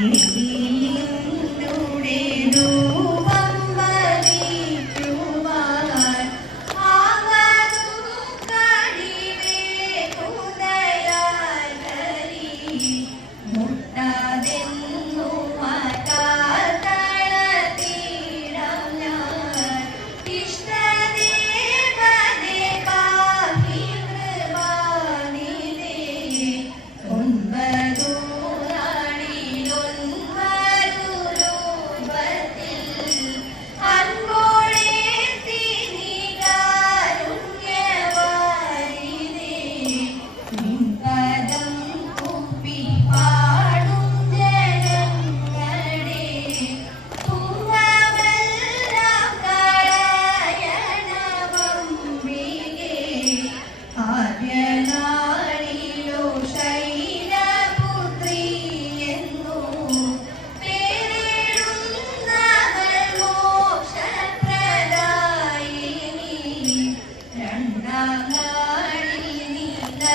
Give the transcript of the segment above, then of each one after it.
Thank you.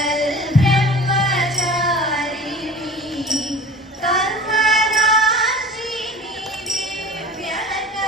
Neythal Brahmacharini കർമ്മരാശിനി ദിവ്യകളെ